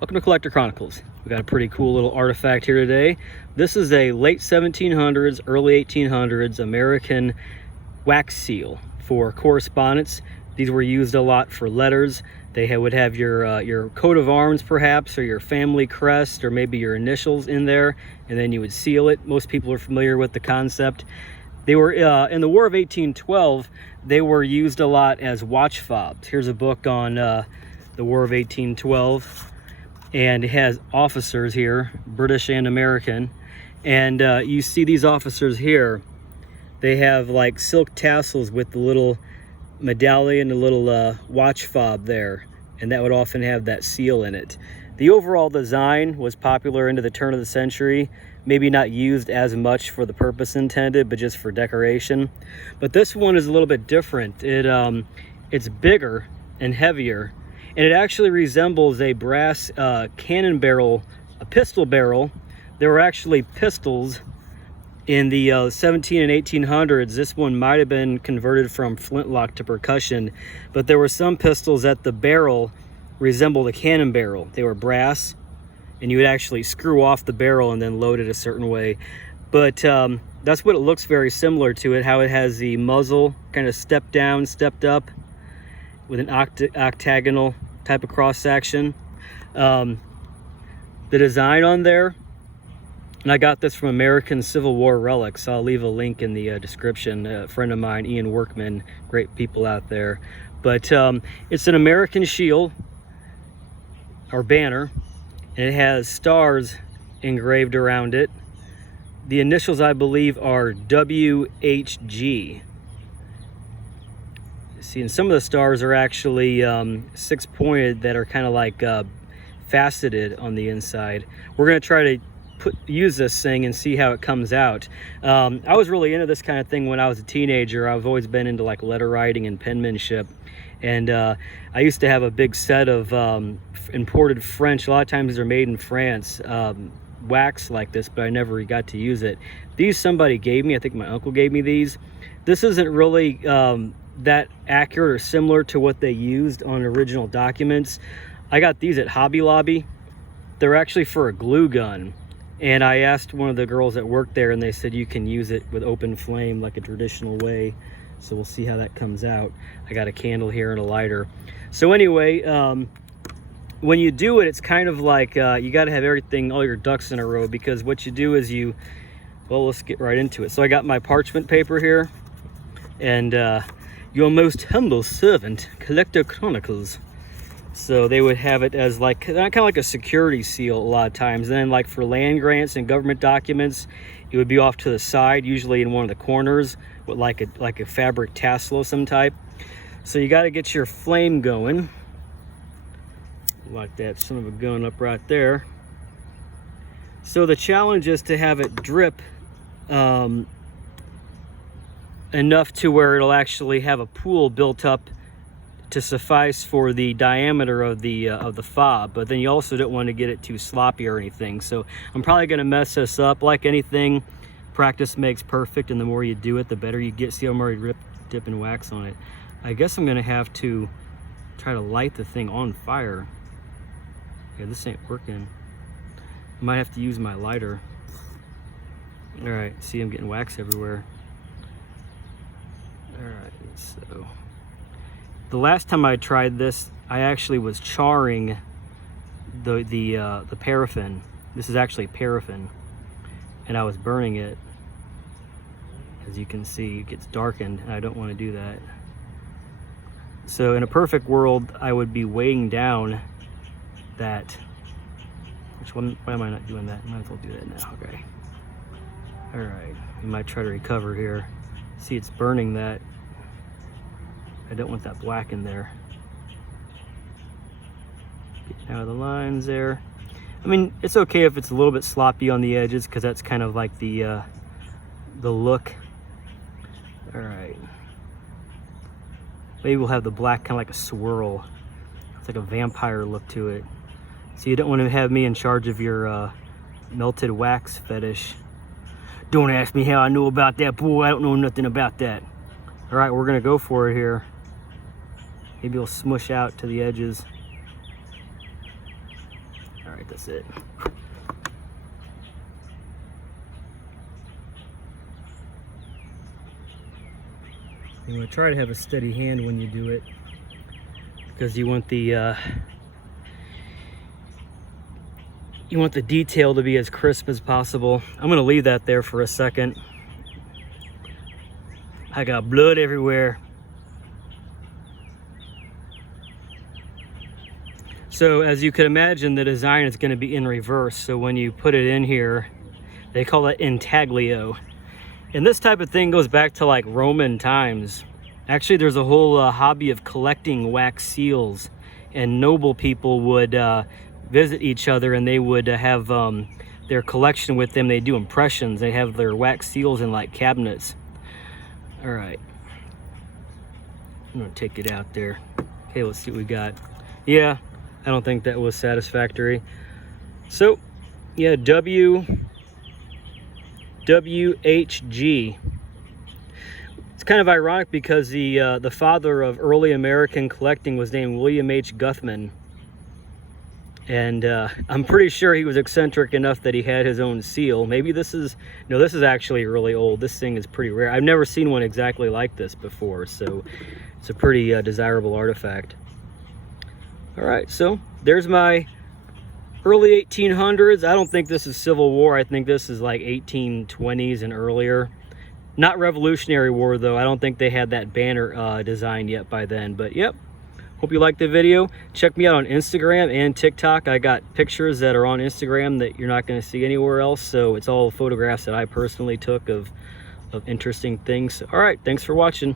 Welcome to Collector Chronicles. We got a pretty cool little artifact here today. This is a late 1700s, early 1800s American wax seal for correspondence. These were used a lot for letters. They would have your coat of arms perhaps, or your family crest, or maybe your initials in there, and then you would seal it. Most people are familiar with the concept. They were, in the War of 1812, they were used a lot as watch fobs. Here's a book on the War of 1812. And it has officers here, British and American, and you see these officers here, they have like silk tassels with the little medallion, the little watch fob there, and that would often have that seal in it. The overall design was popular into the turn of the century, maybe not used as much for the purpose intended, but just for decoration. But this one is a little bit different. It's bigger and heavier, and it actually resembles a brass cannon barrel, a pistol barrel. There were actually pistols in the 17 and 1800s. This one might have been converted from flintlock to percussion, but there were some pistols that the barrel resembled a cannon barrel. They were brass, and you would actually screw off the barrel and then load it a certain way. But that's what it looks very similar to it, how it has the muzzle kind of stepped down, stepped up with an octagonal type of cross section. The design on there, and I got this from American Civil War Relics. I'll leave a link in the description. A friend of mine, Ian Workman, great people out there. But it's an American shield or banner, and it has stars engraved around it. The initials, I believe, are WHG. See, and some of the stars are actually six-pointed that are kind of like faceted on the inside. We're going to try to use this thing and see how it comes out. I was really into this kind of thing when I was a teenager. I've always been into like letter writing and penmanship, and I used to have a big set of imported French, a lot of times they're made in France, wax like this, but I never got to use it. These somebody gave me, I think my uncle gave me these. This isn't really that accurate or similar to what they used on original documents. I got these at Hobby Lobby. They're actually for a glue gun, and I asked one of the girls that worked there, and they said you can use it with open flame like a traditional way. So we'll see how that comes out. I got a candle here and a lighter. So anyway, when you do it, it's kind of like you got to have everything, all your ducks in a row, because what you do is well, let's get right into it. So I got my parchment paper here, and your most humble servant, Collector Chronicles. So they would have it as like kind of like a security seal a lot of times. And then like for land grants and government documents, it would be off to the side, usually in one of the corners with like a fabric tassel of some type. So you got to get your flame going, like that son of a gun up right there. So the challenge is to have it drip enough to where it'll actually have a pool built up to suffice for the diameter of the fob, but then you also don't want to get it too sloppy or anything. So I'm probably going to mess this up. Like anything, practice makes perfect, and the more you do it, the better you get. See, I'm already dipping wax on it. I guess I'm going to have to try to light the thing on fire. Yeah, this ain't working. I might have to use my lighter. All right, see, I'm getting wax everywhere. All right, so the last time I tried this, I actually was charring the paraffin. This is actually paraffin, and I was burning it. As you can see, it gets darkened, and I don't want to do that. So in a perfect world, I would be weighing down that. Which one? Why am I not doing that? Might as well do that now. Okay. All right. We might try to recover here. See, it's burning that. I don't want that black in there. Getting out of the lines there. I mean, it's okay if it's a little bit sloppy on the edges, because that's kind of like the look. All right. Maybe we'll have the black kind of like a swirl. It's like a vampire look to it. So you don't want to have me in charge of your melted wax fetish. Don't ask me how I know about that, boy. I don't know nothing about that. All right, we're gonna go for it here. Maybe it'll smush out to the edges. All right, that's it. You want to try to have a steady hand when you do it, because you want the detail to be as crisp as possible. I'm going to leave that there for a second. I got blood everywhere. So as you can imagine, the design is going to be in reverse. So when you put it in here, they call it intaglio. And this type of thing goes back to like Roman times. Actually, there's a whole hobby of collecting wax seals, and noble people would visit each other, and they would have their collection with them. They do impressions. They have their wax seals in like cabinets. All right, I'm gonna take it out there. Okay, let's see what we got. Yeah, I don't think that was satisfactory. So yeah, WHG. It's kind of ironic because the father of early American collecting was named William H. Guthman. And I'm pretty sure he was eccentric enough that he had his own seal. Maybe this is, no, this is actually really old. This thing is pretty rare. I've never seen one exactly like this before, so it's a pretty desirable artifact. All right, so there's my early 1800s. I don't think this is Civil War. I think this is like 1820s and earlier. Not Revolutionary War, though. I don't think they had that banner designed yet by then, but yep. Hope you liked the video. Check me out on Instagram and TikTok. I got pictures that are on Instagram that you're not going to see anywhere else. So it's all photographs that I personally took of interesting things. All right, thanks for watching.